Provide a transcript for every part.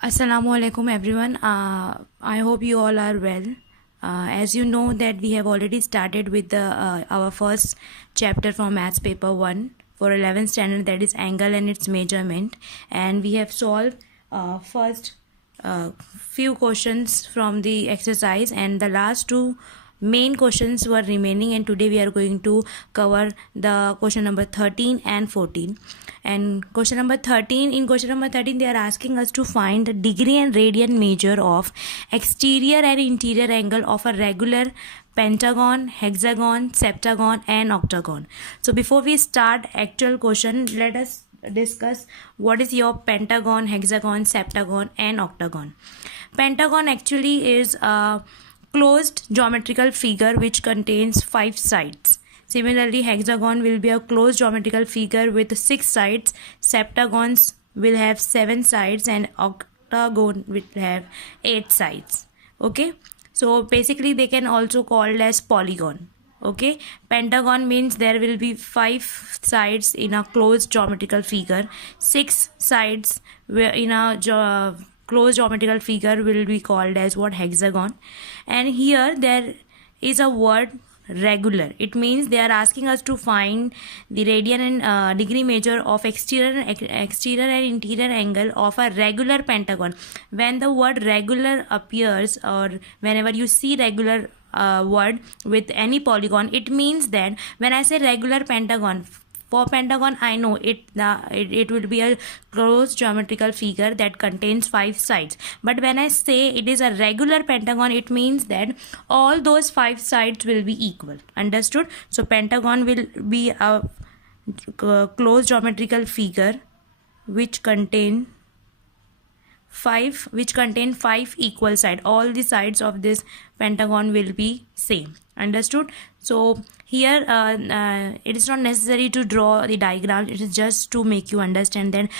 Assalamu alaikum everyone. I hope you all are well. As you know that we have already started with our first chapter from maths paper 1 for 11th standard, that is angle and its measurement, and we have solved first few questions from the exercise, and the last two main questions were remaining, and today we are going to cover the question number 13 and 14. And question number 13, in question number 13 they are asking us to find the degree and radian measure of exterior and interior angle of a regular pentagon, hexagon, septagon and octagon. So before we start actual question, let us discuss what is your pentagon, hexagon, septagon and octagon. Pentagon actually is a closed geometrical figure which contains 5 sides. Similarly, hexagon will be a closed geometrical figure with 6 sides. Septagons will have 7 sides and octagon will have 8 sides. Okay, so basically they can also called as polygon. Okay, pentagon means there will be 5 sides in a closed geometrical figure. 6 sides in a closed geometrical figure will be called as what? Hexagon. And here there is a word regular. It means they are asking us to find the radian and degree measure of exterior and interior angle of a regular pentagon. When the word regular appears, or whenever you see regular word with any polygon, it means that when I say regular pentagon, for pentagon I know it will be a closed geometrical figure that contains 5 sides. But when I say it is a regular pentagon, it means that all those 5 sides will be equal. Understood? So pentagon will be a closed geometrical figure which contain 5 equal sides. All the sides of this pentagon will be same. Understood? So here it is not necessary to draw the diagram. It is just to make you understand that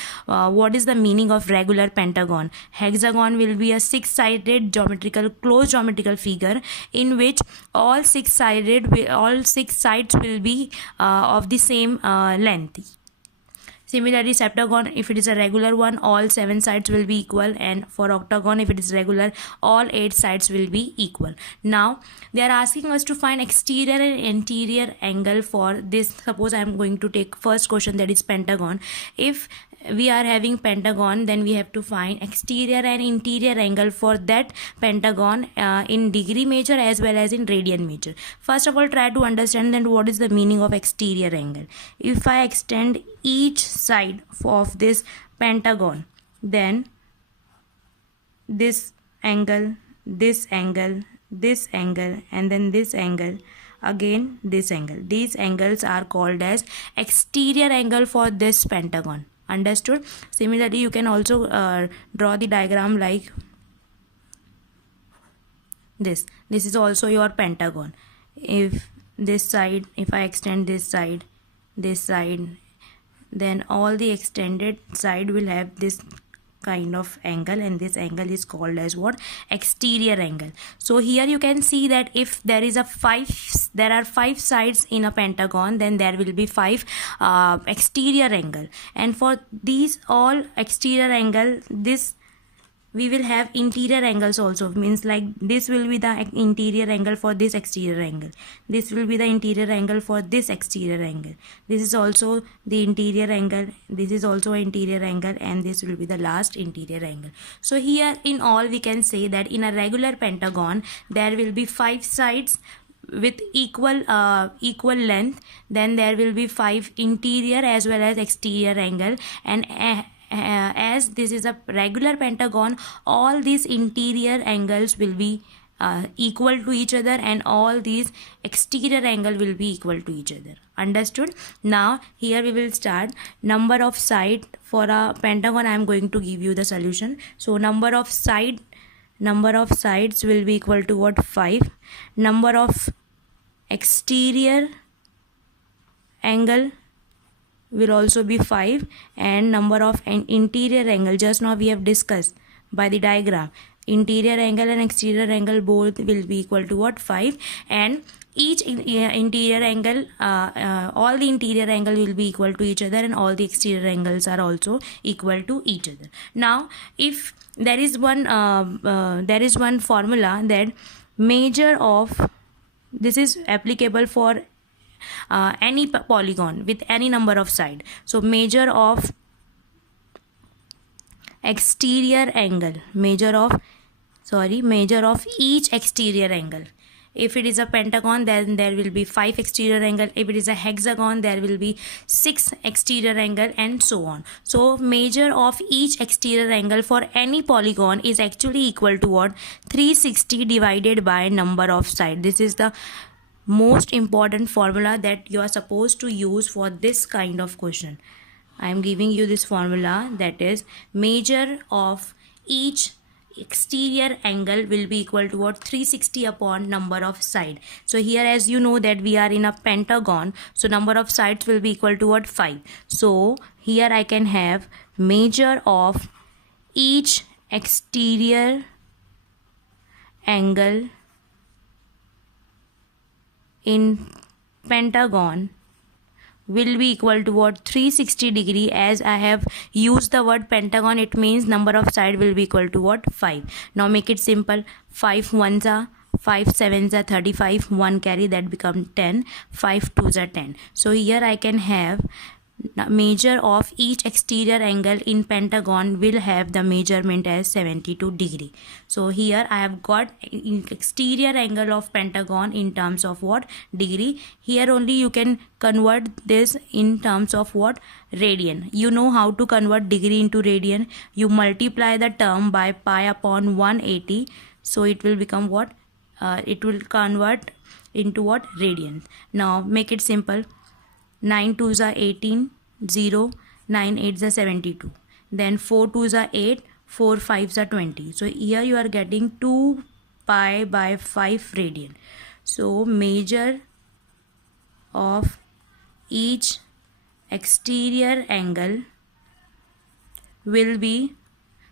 what is the meaning of regular pentagon. Hexagon will be a 6-sided closed geometrical figure in which all 6 sides will be of the same length. Similarly, septagon, if it is a regular one, all 7 sides will be equal, and for octagon, if it is regular, all 8 sides will be equal. Now, they are asking us to find exterior and interior angle for this. Suppose I am going to take first question, that is pentagon. If we are having pentagon, then we have to find exterior and interior angle for that pentagon in degree measure as well as in radian measure. First of all, try to understand then what is the meaning of exterior angle. If I extend each side of this pentagon, then this angle, this angle, this angle, and then this angle, again this angle. These angles are called as exterior angle for this pentagon. Understood? Similarly, you can also draw the diagram like this. This is also your pentagon. If this side, if I extend this side, then all the extended side will have this kind of angle, and this angle is called as what? Exterior angle. So here you can see that if there is there are 5 sides in a pentagon, then there will be 5 exterior angle, and for these all exterior angle, this we will have interior angles also. Means like this will be the interior angle for this exterior angle, this will be the interior angle for this exterior angle, this is also the interior angle, this is also interior angle, and this will be the last interior angle. So here in all we can say that in a regular pentagon there will be 5 sides with equal length, then there will be 5 interior as well as exterior angle, and as this is a regular pentagon, all these interior angles will be equal to each other, and all these exterior angle will be equal to each other. Understood? Now here we will start. Number of side for a pentagon, I am going to give you the solution. So number of sides will be equal to what? 5. Number of exterior angle will also be 5, and number of an interior angle, just now we have discussed by the diagram, interior angle and exterior angle both will be equal to what? 5, and interior angle, all the interior angle will be equal to each other, and all the exterior angles are also equal to each other. Now if there is one formula that measure of, this is applicable for any polygon with any number of side. So measure of exterior angle, measure of each exterior angle. If it is a pentagon, then there will be 5 exterior angle. If it is a hexagon, there will be 6 exterior angle, and so on. So measure of each exterior angle for any polygon is actually equal to what? 360 divided by number of side. This is the most important formula that you are supposed to use for this kind of question. I am giving you this formula, that is measure of each exterior angle will be equal to what? 360 upon number of side. So here, as you know that we are in a pentagon, so number of sides will be equal to what? 5. So here I can have measure of each exterior angle in pentagon will be equal to what? 360 degree. As I have used the word pentagon, it means number of side will be equal to what? 5. Now make it simple. 5 ones are 5 7s are 35, 1 carry, that become 10, 5 2s are 10. So here I can have measure of each exterior angle in pentagon will have the measurement as 72 degree. So here I have got exterior angle of pentagon in terms of what? Degree. Here only you can convert this in terms of what? Radian. You know how to convert degree into radian. You multiply the term by pi upon 180. So it will become what? It will convert into what? Radian. Now make it simple. 9 2s are 18, 0, 9 8s are 72. Then 4 2s are 8, 4 5s are 20. So here you are getting 2 pi by 5 radian. So measure of each exterior angle will be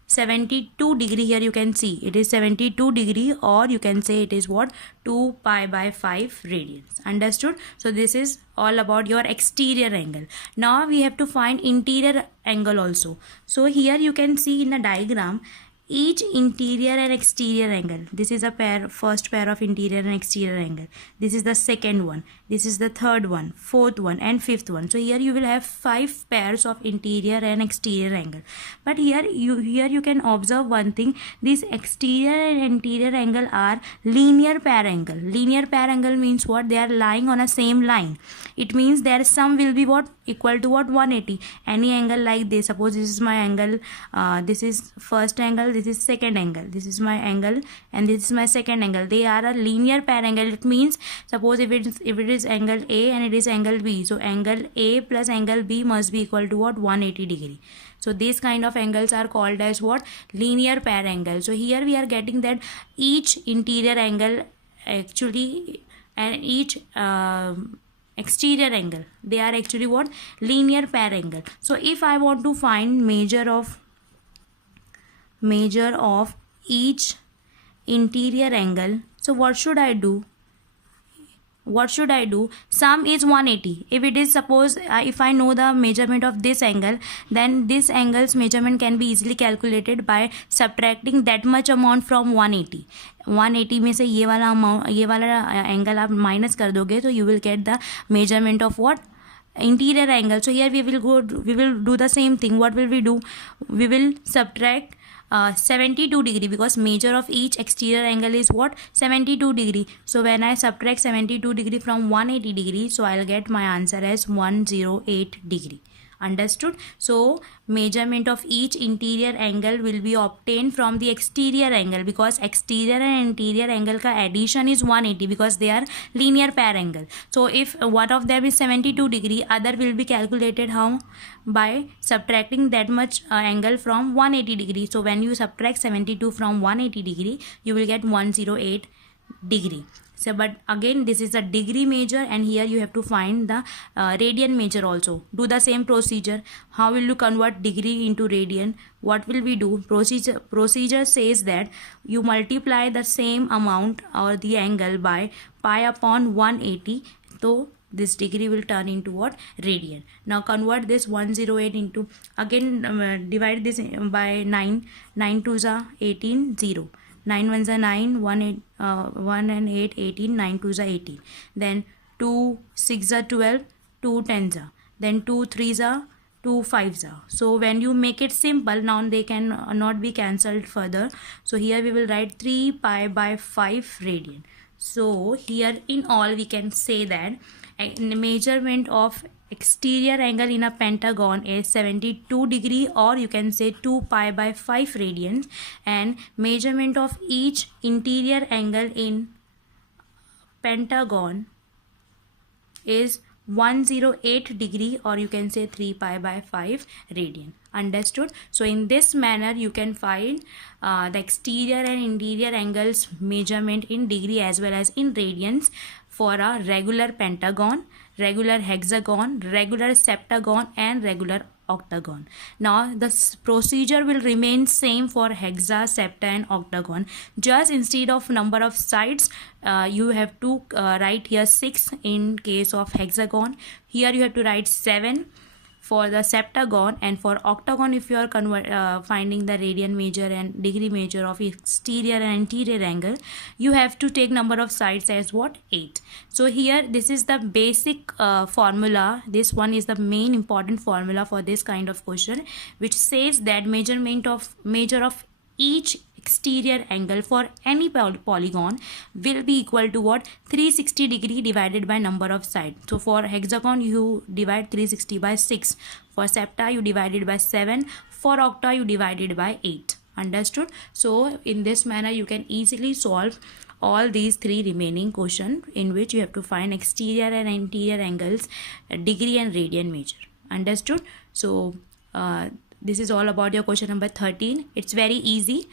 72 degree. Here you can see it is 72 degree, or you can say it is what? 2 pi by 5 radians. Understood? So this is all about your exterior angle. Now we have to find interior angle also. So here you can see in the diagram each interior and exterior angle. This is a first pair of interior and exterior angle. This is the second one. This is the third one, fourth one, and fifth one. So here you will have 5 pairs of interior and exterior angle. But here you can observe one thing. These exterior and interior angle are linear pair angle. Linear pair angle means what? They are lying on a same line. It means their sum will be what? Equal to what? 180. Any angle like this. Suppose this is my angle. This is first angle. This is second angle. This is my angle, and this is my second angle. They are a linear pair angle. It means suppose if it is angle A and it is angle B, so angle A plus angle B must be equal to what? 180 degree. So these kind of angles are called as what? Linear pair angle. So here we are getting that each interior angle actually and each exterior angle, they are actually what? Linear pair angle. So if I want to find measure of each interior angle, so what should I do? Sum is 180. If it is, suppose if I know the measurement of this angle, then this angle's measurement can be easily calculated by subtracting that much amount from 180. 180 में से ये वाला angle आप minus कर दोगे, तो you will get the measurement of what? Interior angle. So here we will do the same thing. What will we do? We will subtract 72 degree, because measure of each exterior angle is what? 72 degree. So when I subtract 72 degree from 180 degree, so I'll get my answer as 108 degree. Understood? So measurement of each interior angle will be obtained from the exterior angle, because exterior and interior angle ka addition is 180, because they are linear pair angle. So if one of them is 72 degree, other will be calculated how? By subtracting that much angle from 180 degree. So when you subtract 72 from 180 degree, you will get 108 degree. So but again this is a degree measure, and here you have to find the radian measure also. Do the same procedure. How will you convert degree into radian? What will we do? Procedure says that you multiply the same amount or the angle by pi upon 180. So this degree will turn into what? Radian. Now convert this 108 into, again divide this by 9. 9 2s are 18, 0. 9 1s are 9, 1 and 8, 18, 9 2s are 18. Then 2 6 are 12, 2 10s are. Then 2 3s are, 2 5s are. So when you make it simple, now they can not be cancelled further. So here we will write 3 pi by 5 radian. So here in all we can say that measurement of exterior angle in a pentagon is 72 degree, or you can say 2 pi by 5 radians, and measurement of each interior angle in pentagon is 108 degree, or you can say 3 pi by 5 radian. Understood? So in this manner you can find the exterior and interior angles measurement in degree as well as in radians for a regular pentagon, regular hexagon, regular septagon and regular octagon. Now the procedure will remain same for hexa, septa and octagon. Just instead of number of sides, you have to write here 6 in case of hexagon. Here you have to write 7 for the septagon, and for octagon if you are finding the radian measure and degree measure of exterior and interior angle, you have to take number of sides as what? 8. So here this is the basic formula. This one is the main important formula for this kind of question, which says that measure of each exterior angle for any polygon will be equal to what? 360 degree divided by number of sides. So for hexagon you divide 360 by 6, for septa you divide it by 7, for octa you divide it by 8. Understood? So in this manner you can easily solve all these 3 remaining questions in which you have to find exterior and interior angles, degree and radian measure. Understood? So this is all about your question number 13. It's very easy.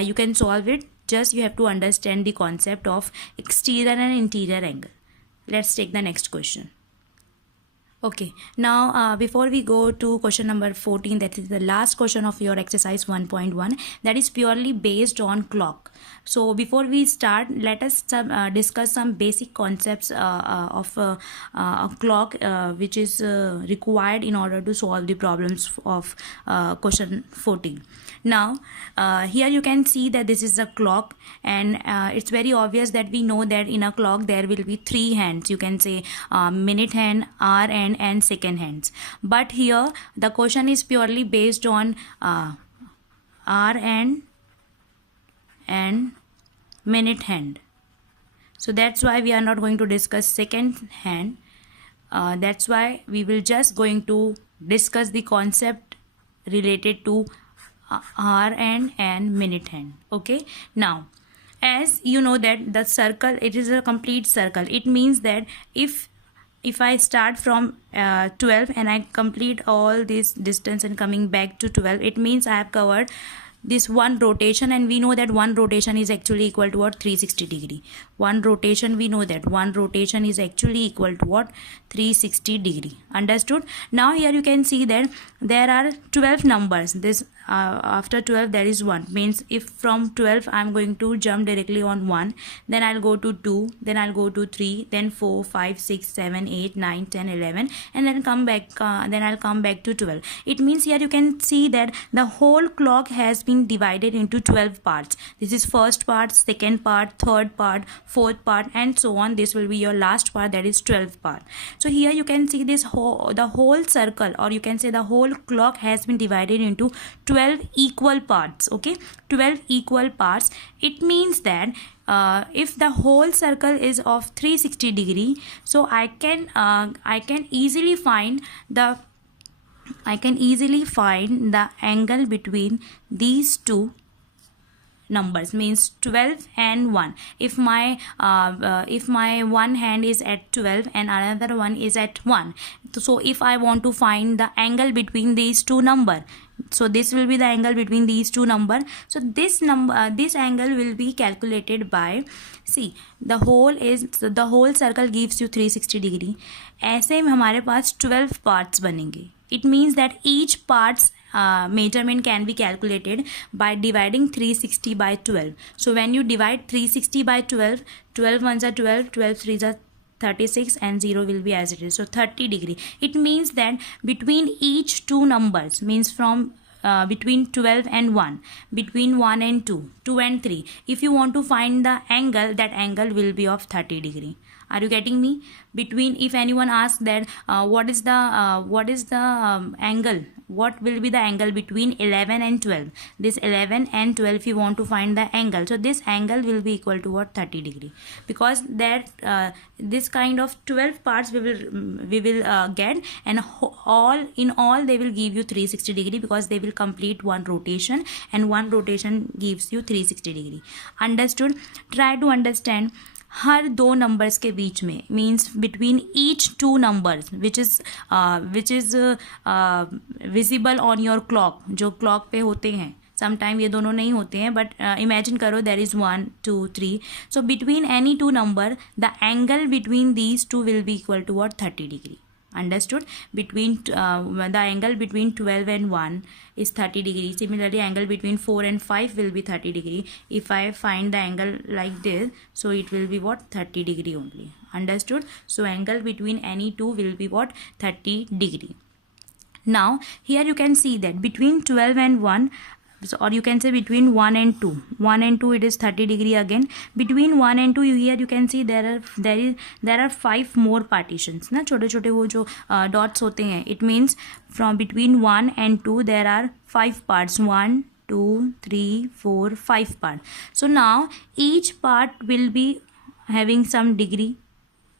You can solve it. Just you have to understand the concept of exterior and interior angle. Let's take the next question. Okay, now before we go to question number 14, that is the last question of your exercise 1.1, that is purely based on clock. So before we start, let us discuss some basic concepts of a clock which is required in order to solve the problems of question 14. Now here you can see that this is a clock, and it's very obvious that we know that in a clock there will be 3 hands. You can say minute hand, hour hand and second hands. But here the question is purely based on hour hand and minute hand. So that's why we are not going to discuss second hand. That's why we will just going to discuss the concept related to hour hand and minute hand. Okay, now as you know that the circle, it is a complete circle. It means that if I start from 12 and I complete all this distance and coming back to 12, it means I have covered this one rotation, and we know that one rotation is actually equal to what? 360 degree. One rotation, we know that one rotation is actually equal to what? 360 degree. Understood? Now here you can see that there are 12 numbers. This after 12 there is 1, means if from 12 I am going to jump directly on 1, then I'll go to 2, then I'll go to 3, then 4 5 6 7 8 9 10 11, and then come back then I'll come back to 12. It means here you can see that the whole clock has been divided into 12 parts. This is first part, second part, third part, fourth part and so on. This will be your last part, that is 12th part. So here you can see this the whole circle, or you can say the whole clock has been divided into 12 equal parts. Okay, 12 equal parts. It means that if the whole circle is of 360 degree, so I can easily find the angle between these two numbers, means 12 and 1. If my one hand is at 12 and another one is at 1, so if I want to find the angle between these two numbers, So this will be the angle between these two number. So this angle will be calculated by, see, the whole circle gives you 360 degree. ऐसे में हमारे पास 12 parts बनेंगे. It means that each part's measurement can be calculated by dividing 360 by 12. So when you divide 360 by 12, 12 ones are 12, 12 threes are 36, and 0 will be as it is. So 30 degree. It means that between each two numbers, means from between 12 and 1, between 1 and 2, 2 and 3, if you want to find the angle, that angle will be of 30 degree. Are you getting me? Between, if anyone asks that what is the angle, what will be the angle between 11 and 12, this 11 and 12, if you want to find the angle, so this angle will be equal to what? 30 degree, because that this kind of 12 parts we will get, and all they will give you 360 degree, because they will complete one rotation, and one rotation gives you 360 degree. Understood? Try to understand. हर दो numbers के बीच में, means between each two numbers which is visible on your clock, जो clock पे होते हैं. Sometime ये दोनों नहीं होते हैं, बट इमेजिन करो there is 1 2 3. So between any two number the angle between these two will be equal to what? 30 degree. Understood? Between the angle between 12 and 1 is 30 degree. Similarly, angle between 4 and 5 will be 30 degree. If I find the angle like this, so it will be what? 30 degree only. Understood? So angle between any two will be what? 30 degree. Now here you can see that between 12 and 1, so, or you can say between 1 and 2, 1 and 2 it is 30 degree again. Between 1 and 2, here you can see there are 5 more partitions ना, छोटे छोटे वो जो dots होते हैं. It means from between 1 and 2 there are 5 parts. 1 2 3 4 5 parts. So now each part will be having some degree.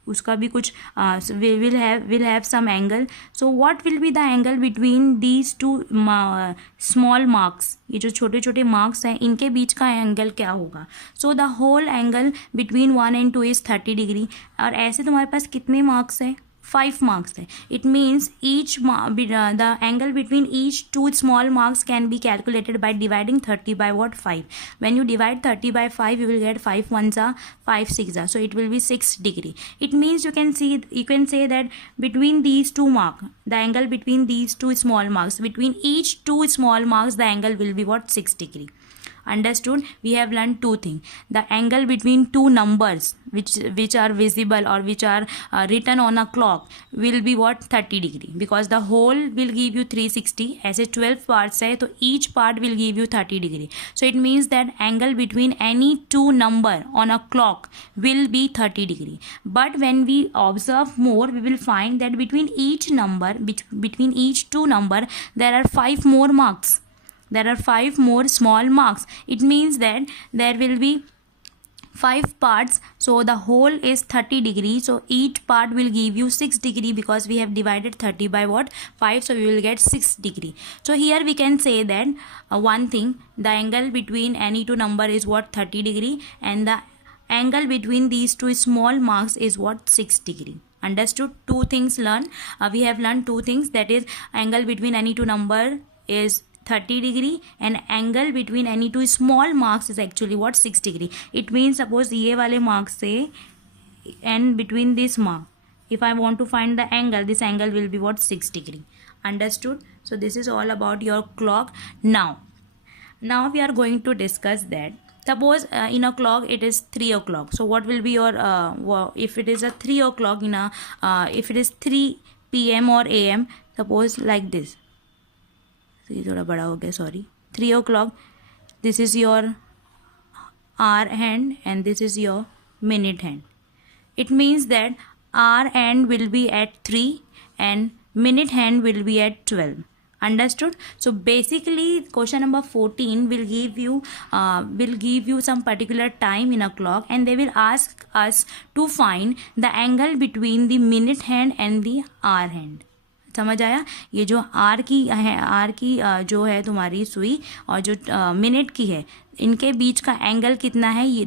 उसका भी कुछ will have some angle. So what will be the angle between these two small marks? ये जो छोटे छोटे marks हैं, इनके बीच का एंगल क्या होगा? So the whole angle between 1 and 2 is 30 degree. और ऐसे तुम्हारे पास कितने marks हैं? 5 marks है. It means the angle between each two small marks can be calculated by dividing 30 by what? 5. When you divide 30 by 5, you will get 5 ones are 5 6 are, so it will be 6 degree. It means you can say that between these two marks, the angle between these two small marks, between each two small marks, the angle will be what? 6 degree. Understood? We have learned two things. The angle between two numbers which are visible or which are written on a clock will be what? 30 degree, because the whole will give you 360. ऐसे 12 parts है, तो each part will give you 30 degree. So it means that angle between any two number on a clock will be 30 degree. But when we observe more, we will find that between each number, between each two number, there are 5 more marks. There are 5 more small marks. It means that there will be 5 parts, so the whole is 30 degree. So each part will give you 6 degree, because we have divided 30 by what? 5, so we will get 6 degree. So here we can say that one thing, the angle between any two number is what? 30 degree, and the angle between these two small marks is what? 6 degree. Understood? Two things learned. We have learned two things, that is angle between any two number is 30 degree, and angle between any two small marks is actually what? 6 degree. It means suppose ये वाले marks से and between this mark, if I want to find the angle, this angle will be what? 6 degree. Understood? So this is all about your clock. Now we are going to discuss that. Suppose in a clock it is 3 o'clock. So what will be your if it is a 3 o'clock in a if it is 3 p.m. or a.m., suppose like this. ये थोड़ा बड़ा हो गया, sorry. 3 o'clock, this is your hour hand and this is your minute hand. It means that hour hand will be at 3 and minute hand will be at 12. Understood? So basically question number 14 will give you some particular time in a clock, and they will ask us to find the angle between the minute hand and the hour hand. समझ आया? ये जो are की जो है तुम्हारी सुई, और जो मिनट की है, इनके बीच का एंगल कितना है, ये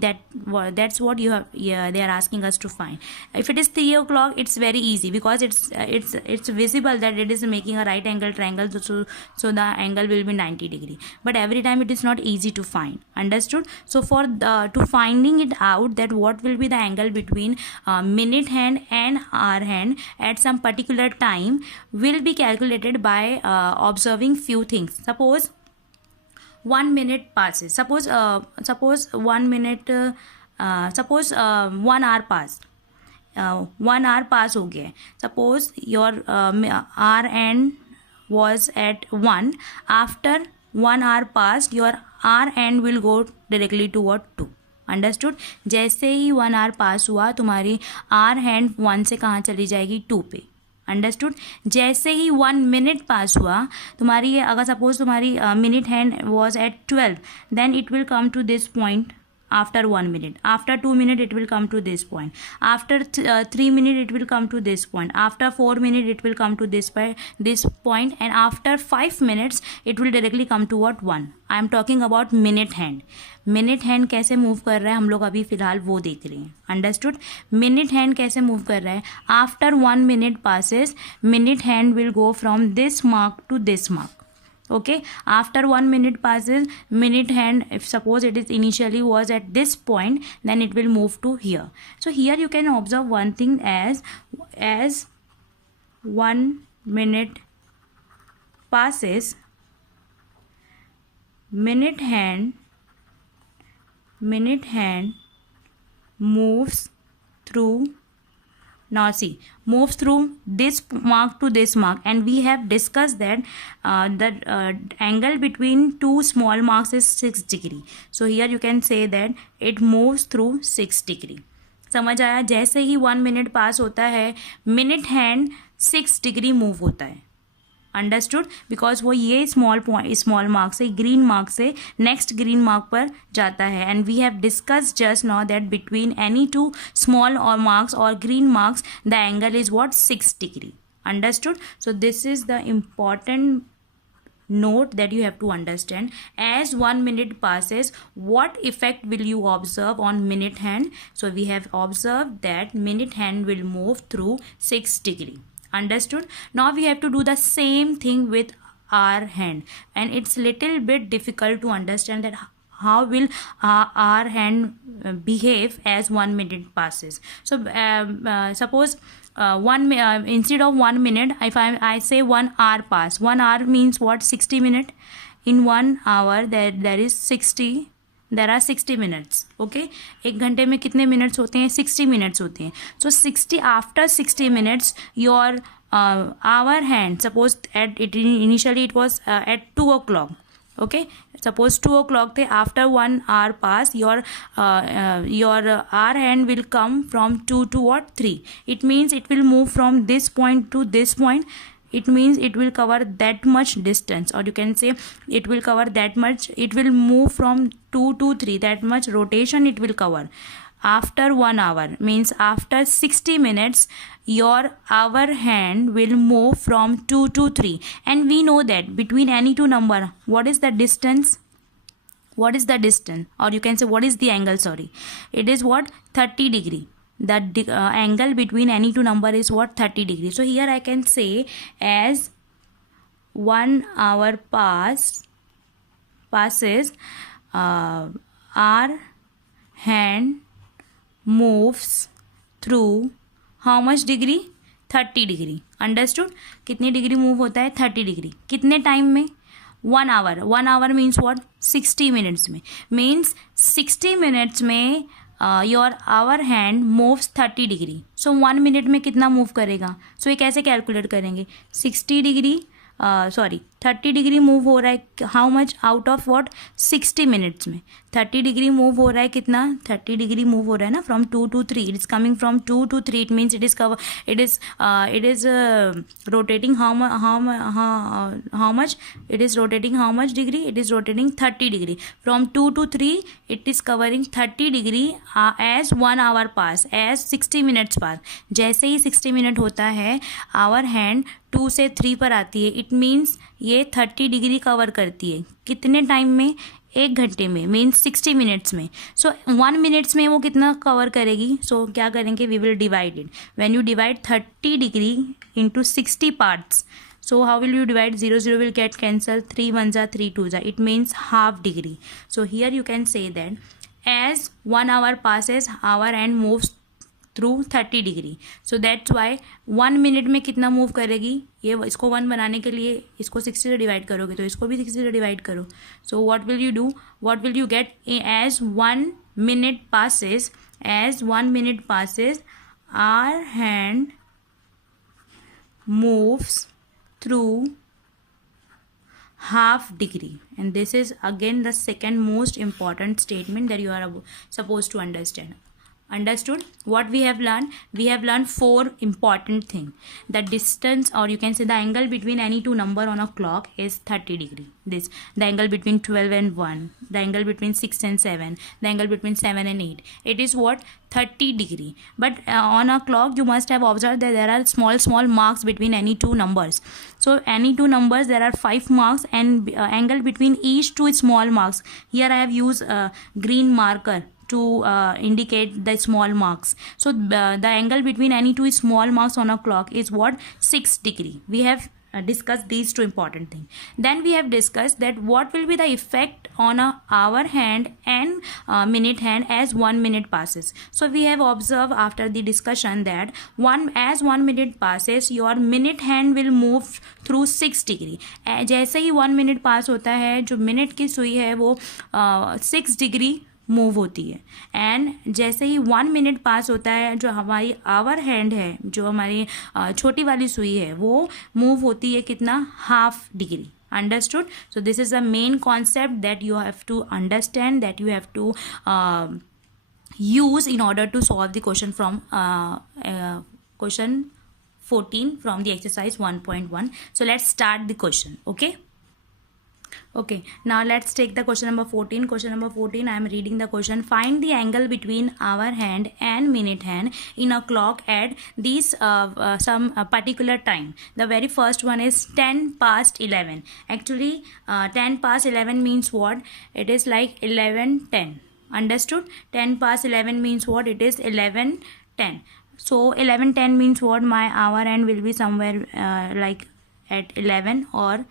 that's what you have, yeah, they are asking us to find. If it is 3 o'clock, it's very easy because it's visible that it is making a right angle triangle, so the angle will be 90 degree. But every time it is not easy to find. Understood? So for to finding it out that what will be the angle between minute hand and hour hand at some particular time will be calculated by observing few things. Suppose 1 minute passes. Suppose 1 minute, suppose 1 hour passed. 1 hour pass हो गया. Suppose your hour end was at 1. After 1 hour passed, your hour end will go directly toward 2. Understood. जैसे ही 1 hour पास हुआ, तुम्हारी are hand 1 से कहाँ चली जाएगी, 2 पे. अंडरस्टूड. जैसे ही 1 minute पास हुआ, तुम्हारी अगर सपोज तुम्हारी minute hand was at 12, then it will come to this point after 1 minute. After 2 minutes it will come to this point. After 3 minutes it will come to this point. After 4 minutes it will come to this point, and after 5 minutes it will directly come toward 1. I am talking about minute hand. Minute hand कैसे move कर रहा है हम लोग अभी फिलहाल वो देख रहे हैं. अंडरस्टूड. मिनट हैंड कैसे मूव कर रहा है, after 1 minute passes, minute hand will go from this mark to this mark. Okay, after 1 minute passes, minute hand, if suppose it is initially was at this point, then it will move to here. So here you can observe one thing, as 1 minute passes, minute hand moves through, now see, moves through this mark to this mark, and we have discussed that angle between two small marks is 6 degree. So here you can say that it moves through 6 degree. समझ आया. जैसे ही 1 minute पास होता है, minute hand 6 degree move होता है. Understood. Because वो ये small mark से, ग्रीन मार्क से नेक्स्ट ग्रीन मार्क पर जाता है. And we have discuss just now that between any two small और मार्क्स और green marks the angle is what, 6 degree. Understood. So this is the important note that you have to understand. As 1 minute passes, what effect will you observe on minute hand? So we have observed that minute hand will move through 6 degree. Understood. Now we have to do the same thing with our hand, and it's little bit difficult to understand that how will our hand behave as 1 minute passes. So suppose instead of 1 minute, if I say 1 hour pass, 1 hour means what, 60 minutes. In 1 hour there is 60 minutes. Okay, एक घंटे में कितने minutes होते हैं, 60 minutes होते हैं. So 60, after 60 minutes your hour hand, suppose initially it was at 2 o'clock. Okay, suppose 2 o'clock थे, after 1 hour pass, your hour hand will come from 2 to what, 3. It means it will move from this point to this point. It means it will cover that much distance, or you can say it will cover that much, it will move from 2 to 3, that much rotation it will cover. After 1 hour means after 60 minutes, your hour hand will move from 2 to 3, and we know that between any two number, what is the distance? What is the distance, or you can say what is the angle, sorry, it is what, 30 degree. The angle between any two number is what, 30 degree. So here I can say as 1 hour passes, our hand moves through how much degree, 30 degree. Understood. कितने degree move होता है, 30 degree. कितने time में, 1 hour. 1 hour means what, 60 minutes में. Means 60 minutes में your hour hand moves 30 degree. So 1 minute में कितना move करेगा. सो ये कैसे कैलकुलेट करेंगे, 60 डिग्री, 30 डिग्री मूव हो रहा है, how much, out of what, 60 minutes में 30 डिग्री मूव हो रहा है. कितना, 30 डिग्री मूव हो रहा है ना, from 2 to 3. It is coming from 2 to 3. It means it is rotating how much, it is rotating how much degree, it is rotating 30 degree. From 2 to 3 it is covering 30 degree as 1 hour pass, as 60 minutes pass. जैसे ही 60 minute होता है, our hand 2 से 3 पर आती है. It means ये 30 degree cover करती है. कितने टाइम में, 1 घंटे में मीन्स 60 मिनट्स में. सो 1 मिनट्स में वो कितना कवर करेगी. सो क्या करेंगे, we will divide it. When you divide 30 degree into 60 parts, so how will you divide? 0 will get cancelled, 3 1 जा 3 2 जा, it means half degree. So here you can say that as 1 hour passes, our hand moves through 30 degree. So that's why 1 minute में कितना move करेगी. ये इसको 1 बनाने के लिए इसको 60 से डिवाइड करोगे तो इसको भी 60 से डिवाइड करो. So what will you do? What will you get? As 1 minute passes, our hand moves through half degree, and this is again the second most important statement that you are supposed to understand. Understood? What we have learned? We have learned 4 important things. The distance, or you can say the angle between any two number on a clock is 30 degree. This, the angle between 12 and 1, the angle between 6 and 7, the angle between 7 and 8. It is what? 30 degree. But on a clock you must have observed that there are small marks between any two numbers. So any two numbers there are 5 marks, and angle between each two small marks. Here I have used green marker to indicate the small marks. So the angle between any two small marks on a clock is what? 6 degree. We have discussed these 2 important things. Then we have discussed that what will be the effect on a hour hand and minute hand as 1 minute passes. So we have observed after the discussion that as 1 minute passes, your minute hand will move through 6 degree. जैसे ही 1 minute पास होता है, जो minute की सुई है वो 6 degree move होती है. एंड जैसे ही 1 मिनट पास होता है, जो हमारी आवर हैंड है, जो हमारी छोटी वाली सुई है, वो मूव होती है कितना? Half degree. Understood? So this is the main concept that you have to understand, that you have to use in order to solve the question from question 14 from the exercise 1.1. So let's start the question. Okay, now let's take the question number 14. Question number 14, I am reading the question. Find the angle between hour hand and minute hand in a clock at these some particular time. The very first one is 10 past 11. Actually 10 past 11 means what? It is like 11:10. Understood? 10 past 11 means what? It is 11:10. So 11:10 means what? My hour hand will be somewhere like at 11, or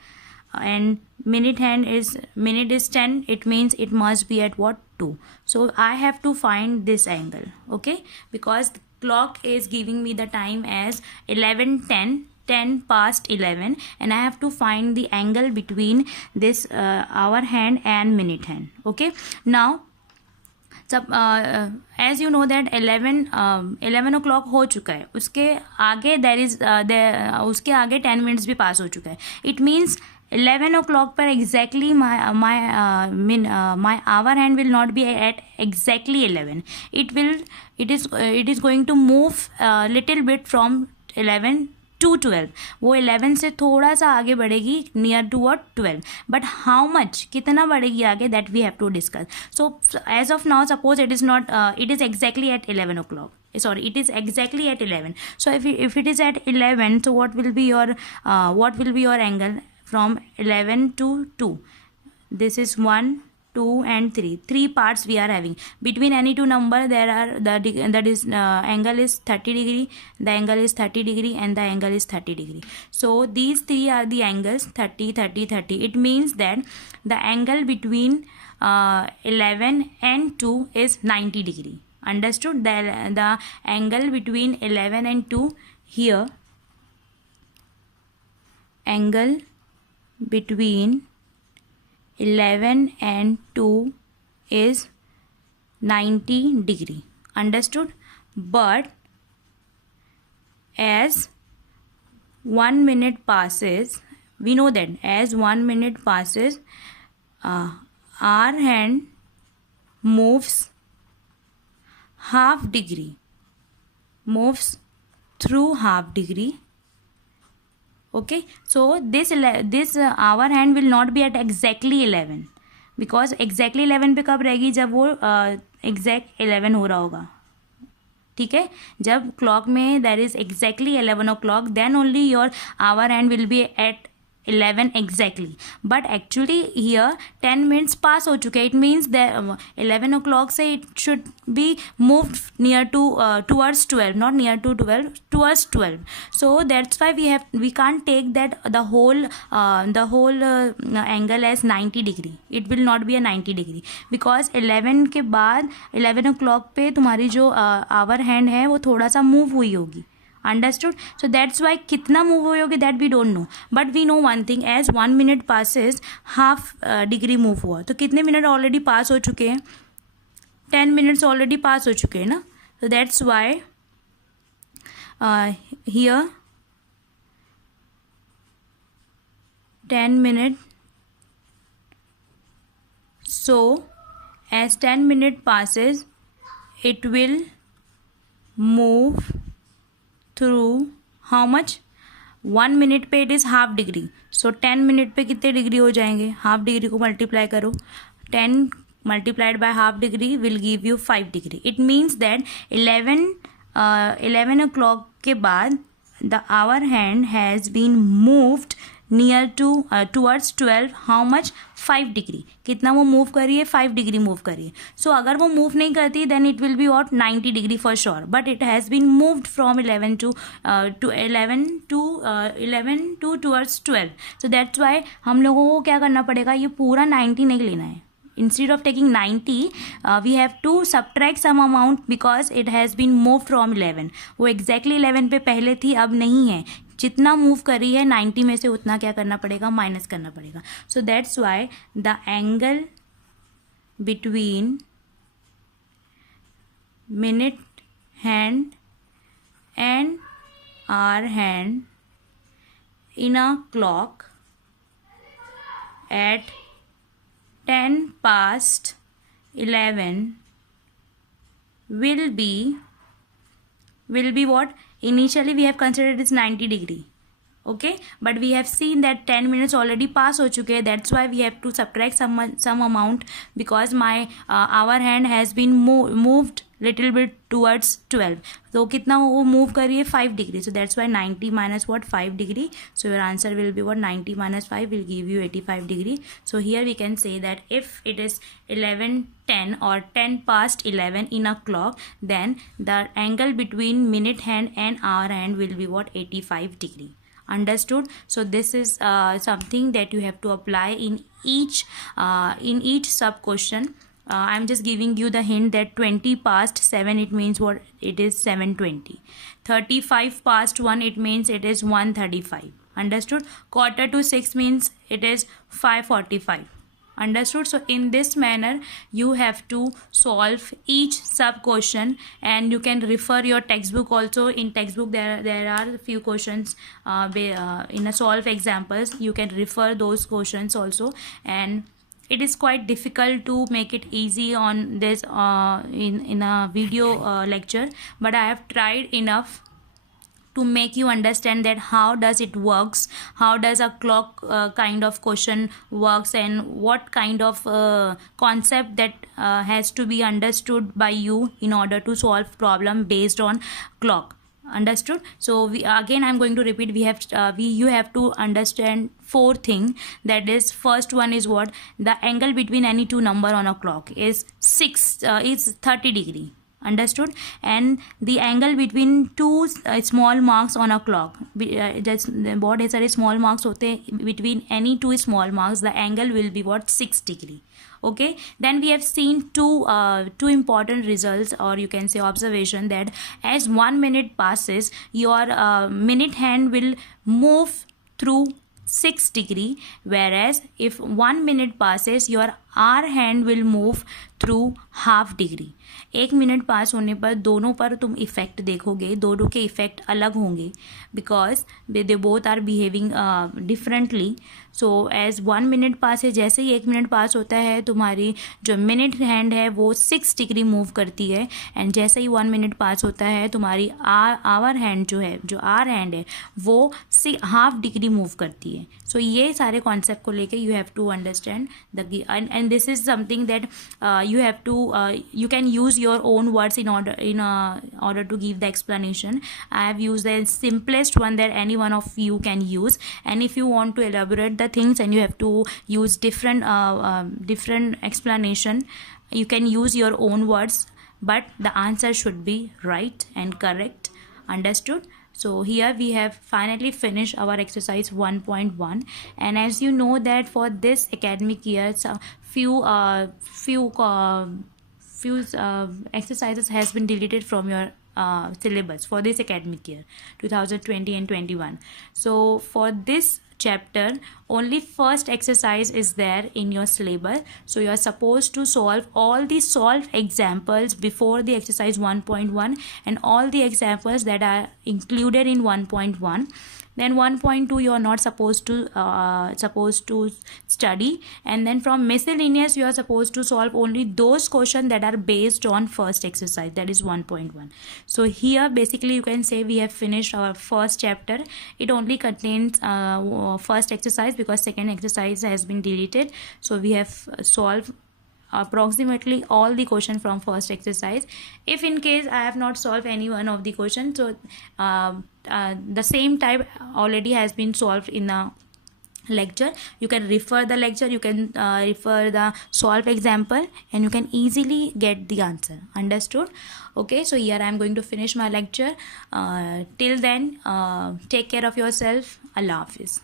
and minute is 10, it means it must be at what? 2. So I have to find this angle, okay, because the clock is giving me the time as 11:10, 10 past 11, and I have to find the angle between this hour hand and minute hand. Okay, now as you know that 11 o'clock हो चुका है, उसके आगे उसके आगे 10 minutes भी पास हो चुका है. इट मीन्स 11 o'clock पर exactly my hour hand will not be at exactly 11. It is going to move little bit from 11 to 12. वो 11 से थोड़ा सा आगे बढ़ेगी, near to what? 12. But how much, कितना बढ़ेगी आगे, that we have to discuss. So as of now suppose it is not, it is exactly at 11 o'clock. Sorry, it is exactly at 11. So if it is at 11, so what will be your angle from 11 to 2? This is 1, 2 and 3. 3 parts we are having. Between any two number there are angle is 30 degree, the angle is 30 degree, and the angle is 30 degree. So these 3 are the angles, 30, 30, 30. It means that the angle between 11 and 2 is 90 degree. Understood? The angle between 11 and 2 here, angle between 11 and 2 is 90 degree. Understood? But as 1 minute passes, we know that as 1 minute passes, our hand moves half degree, moves through half degree. Okay, so this hour hand will not be at exactly 11, because exactly 11 पे कब रहेगी? जब वो exact 11 हो रहा होगा. ठीक है, जब क्लॉक में there is exactly 11 o'clock, then only your hour hand will be at 11 exactly, but actually here 10 minutes pass हो चुके. It means that 11 o'clock से it should be moved near to towards 12, not near to 12, towards 12. So that's why we can't take that the whole angle as 90 degree. It will not be a 90 degree because 11 के बाद 11 o'clock पे तुम्हारी जो our hand है वो थोड़ा सा move हुई होगी. Understood? So that's why कितना मूव हुई होगी that we don't know, but we know one thing, as 1 minute passes half degree move हुआ. तो कितने मिनट ऑलरेडी पास हो चुके हैं? 10 minutes ऑलरेडी पास हो चुके हैं ना. So that's why here 10 minutes. So as 10 minutes passes, it will move through how much? 1 minute पे it is half degree. So 10 minute पे कितने डिग्री हो जाएंगे? हाफ डिग्री को मल्टीप्लाई करो. 10 multiplied by half degree will give you 5 degree. It means that 11 o'clock के बाद the hour hand has been moved near to towards 12. how much? 5 degree. कितना वो मूव कर रही है? 5 degree मूव कर रही है. So अगर वो मूव नहीं करती then it will be what? 90 degree for sure. But it has been moved from 11 to 11 to towards 12. So that's why हम लोगों को क्या करना पड़ेगा? ये पूरा 90 नहीं लेना है. Instead of taking 90, we have to subtract some amount because it has been moved from 11. वो exactly 11 पे पहले थी, अब नहीं है. जितना मूव कर रही है 90 में से उतना क्या करना पड़ेगा? माइनस करना पड़ेगा. So that's why the angle between minute hand and hour hand in a clock at 10 past 11 will be what? Initially we have considered it's 90 degree. Okay, but we have seen that 10 minutes already pass हो चुके हैं. That's why we have to subtract some amount because my hour hand has been moved little bit towards 12. तो कितना वो move कर रही है? 5 degree. So that's why 90 minus what? 5 degree. So your answer will be what? 90 minus 5 will give you 85 degree. So here we can say that if it is 11:10 or 10 past 11 in a clock, then the angle between minute hand and hour hand will be what? 85 degree. Understood? So this is something that you have to apply in each sub question. I'm just giving you the hint that 20 past 7 it means what? It is 7:20. 35 past 1 it means it is 1:35. Understood? Quarter to 6 means it is 5:45. Understood? So in this manner you have to solve each sub question, and you can refer your textbook also. In textbook there are a few questions in a solve examples. You can refer those questions also, and it is quite difficult to make it easy on this in a video lecture, but I have tried enough to make you understand that how does it works, how does a clock kind of question works, and what kind of concept that has to be understood by you in order to solve problem based on clock. Understood? So I'm going to repeat. You have to understand 4 things. That is, first one is what? The angle between any two number on a clock is 30 degree. Understood? And the angle between two small marks on a clock, बहुत सारे small marks होते हैं, between any two small marks the angle will be what? 6 degree. Okay, then we have seen two important results, or you can say observation, that as 1 minute passes your minute hand will move through 6 degree, whereas if 1 minute passes your hour hand will move through half degree. 1 minute पास होने पर दोनों पर तुम effect देखोगे, दोनों के effect अलग होंगे because they both are behaving differently. So as 1 minute pass है, जैसे ही 1 मिनट पास होता है तुम्हारी जो मिनट हैंड है वो 6 डिग्री मूव करती है, एंड जैसे ही 1 मिनट पास होता है तुम्हारी आवर हैंड जो आर हैंड है वो हाफ डिग्री मूव करती है. सो ये सारे कॉन्सेप्ट को लेके you have to understand the, and this is something that you have to you can use your own words in order to give the explanation. I have used the simplest one that any one of you can use, and if you want to elaborate the things and you have to use different explanation, you can use your own words, but the answer should be right and correct. Understood? So here we have finally finished our exercise 1.1, and as you know that for this academic year, few exercises has been deleted from your syllabus for this academic year 2020 and 21. So for this chapter, only first exercise is there in your syllabus, so you are supposed to solve all the solved examples before the exercise 1.1 and all the examples that are included in 1.1. Then 1.2 you are not supposed to study, and then from miscellaneous you are supposed to solve only those questions that are based on first exercise, that is 1.1. so here basically you can say we have finished our first chapter. It only contains first exercise because second exercise has been deleted, so we have solved approximately all the question from first exercise. If in case I have not solved any one of the question, so the same type already has been solved in the lecture. You can refer the lecture, you can refer the solve example, and you can easily get the answer. Understood? Okay, so here I am going to finish my lecture. Till then, take care of yourself. Allah Hafiz.